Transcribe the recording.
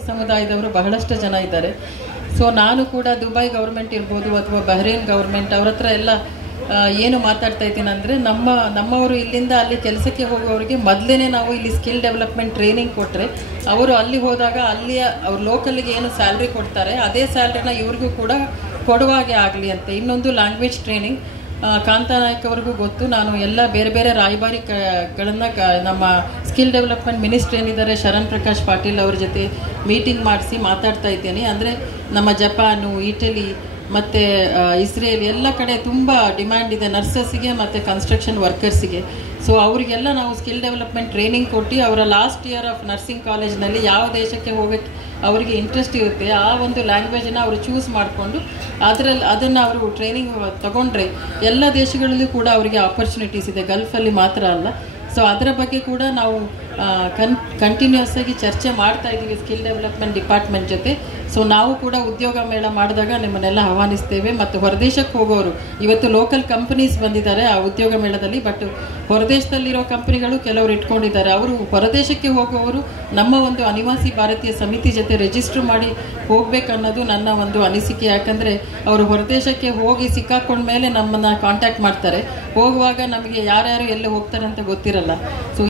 ಸಮುದಾಯದವರು ಬಹಳಷ್ಟು ಜನ ಇದ್ದಾರೆ. ಸೊ ನಾನು ಕೂಡ ದುಬೈ ಗೌರ್ಮೆಂಟ್ ಇರ್ಬೋದು ಅಥವಾ ಬಹ್ರೇನ್ ಗೌರ್ಮೆಂಟ್ ಅವ್ರ ಹತ್ರ ಎಲ್ಲ ಏನು ಮಾತಾಡ್ತಾ ಇದ್ದೀನಿ ಅಂದರೆ ನಮ್ಮವರು ಇಲ್ಲಿಂದ ಅಲ್ಲಿ ಕೆಲಸಕ್ಕೆ ಹೋಗೋರಿಗೆ ಮೊದಲೇ ನಾವು ಇಲ್ಲಿ ಸ್ಕಿಲ್ ಡೆವಲಪ್ಮೆಂಟ್ ಟ್ರೈನಿಂಗ್ ಕೊಟ್ಟರೆ ಅವರು ಅಲ್ಲಿ ಹೋದಾಗ ಅಲ್ಲಿಯ ಅವ್ರ ಲೋಕಲ್ಗೆ ಏನು ಸ್ಯಾಲ್ರಿ ಕೊಡ್ತಾರೆ ಅದೇ ಸ್ಯಾಲ್ರಿನ ಇವ್ರಿಗೂ ಕೂಡ ಕೊಡುವಾಗೆ ಆಗಲಿ ಅಂತ. ಇನ್ನೊಂದು ಲ್ಯಾಂಗ್ವೇಜ್ ಟ್ರೈನಿಂಗ್ ಕಾಂತಾನಾಯ್ಕ ಅವ್ರಿಗೂ ಗೊತ್ತು. ನಾನು ಎಲ್ಲ ಬೇರೆ ಬೇರೆ ರಾಯಭಾರಿಗಳನ್ನು ನಮ್ಮ ಸ್ಕಿಲ್ ಡೆವಲಪ್ಮೆಂಟ್ ಮಿನಿಸ್ಟ್ರ್ ಏನಿದ್ದಾರೆ ಶರಣ್ ಪ್ರಕಾಶ್ ಪಾಟೀಲ್ ಅವ್ರ ಜೊತೆ ಮೀಟಿಂಗ್ ಮಾಡಿಸಿ ಮಾತಾಡ್ತಾ ಇದ್ದೇನೆ. ಅಂದರೆ ನಮ್ಮ ಜಪಾನು, ಇಟಲಿ ಮತ್ತು ಇಸ್ರೇಲ್ ಎಲ್ಲ ಕಡೆ ತುಂಬ ಡಿಮ್ಯಾಂಡ್ ಇದೆ ನರ್ಸಸ್ಸಿಗೆ ಮತ್ತು ಕನ್ಸ್ಟ್ರಕ್ಷನ್ ವರ್ಕರ್ಸಿಗೆ. ಸೊ ಅವರಿಗೆಲ್ಲ ನಾವು ಸ್ಕಿಲ್ ಡೆವಲಪ್ಮೆಂಟ್ ಟ್ರೈನಿಂಗ್ ಕೊಟ್ಟು ಅವರ ಲಾಸ್ಟ್ ಇಯರ್ ಆಫ್ ನರ್ಸಿಂಗ್ ಕಾಲೇಜ್ನಲ್ಲಿ ಯಾವ ದೇಶಕ್ಕೆ ಹೋಗೋಕ್ಕೆ ಅವರಿಗೆ ಇಂಟ್ರೆಸ್ಟ್ ಇರುತ್ತೆ ಆ ಒಂದು ಲ್ಯಾಂಗ್ವೇಜನ್ನು ಅವರು ಚೂಸ್ ಮಾಡಿಕೊಂಡು ಅದನ್ನು ಅವರು ಟ್ರೈನಿಂಗ್ ತಗೊಂಡ್ರೆ ಎಲ್ಲ ದೇಶಗಳಲ್ಲೂ ಕೂಡ ಅವರಿಗೆ ಆಪರ್ಚುನಿಟೀಸ್ ಇದೆ, ಗಲ್ಫಲ್ಲಿ ಮಾತ್ರ ಅಲ್ಲ. ಸೊ ಅದರ ಬಗ್ಗೆ ಕೂಡ ನಾವು ಕಂಟಿನ್ಯೂಸ್ ಆಗಿ ಚರ್ಚೆ ಮಾಡ್ತಾ ಇದ್ದೀವಿ ಸ್ಕಿಲ್ ಡೆವಲಪ್ಮೆಂಟ್ ಡಿಪಾರ್ಟ್ಮೆಂಟ್ ಜೊತೆ. ಸೊ ನಾವು ಕೂಡ ಉದ್ಯೋಗ ಮೇಳ ಮಾಡಿದಾಗ ನಿಮ್ಮನ್ನೆಲ್ಲ ಆಹ್ವಾನಿಸ್ತೇವೆ. ಮತ್ತು ಹೊರದೇಶಕ್ಕೆ ಹೋಗೋರು ಇವತ್ತು ಲೋಕಲ್ ಕಂಪನೀಸ್ ಬಂದಿದ್ದಾರೆ ಆ ಉದ್ಯೋಗ ಮೇಳದಲ್ಲಿ, ಬಟ್ ಹೊರದೇಶದಲ್ಲಿರೋ ಕಂಪನಿಗಳು ಕೆಲವರು ಇಟ್ಕೊಂಡಿದ್ದಾರೆ. ಅವರು ಹೊರದೇಶಕ್ಕೆ ಹೋಗುವವರು ನಮ್ಮ ಒಂದು ಅನಿವಾಸಿ ಭಾರತೀಯ ಸಮಿತಿ ಜೊತೆ ರಿಜಿಸ್ಟರ್ ಮಾಡಿ ಹೋಗ್ಬೇಕನ್ನೋದು ನನ್ನ ಒಂದು ಅನಿಸಿಕೆ. ಯಾಕಂದರೆ ಅವರು ಹೊರದೇಶಕ್ಕೆ ಹೋಗಿ ಸಿಕ್ಕಾಕೊಂಡ ಮೇಲೆ ನಮ್ಮನ್ನು ಕಾಂಟ್ಯಾಕ್ಟ್ ಮಾಡ್ತಾರೆ. ಹೋಗುವಾಗ ನಮಗೆ ಯಾರ್ಯಾರು ಎಲ್ಲಿ ಹೋಗ್ತಾರೆ ಅಂತ ಗೊತ್ತಿರಲ್ಲ. ಸೊ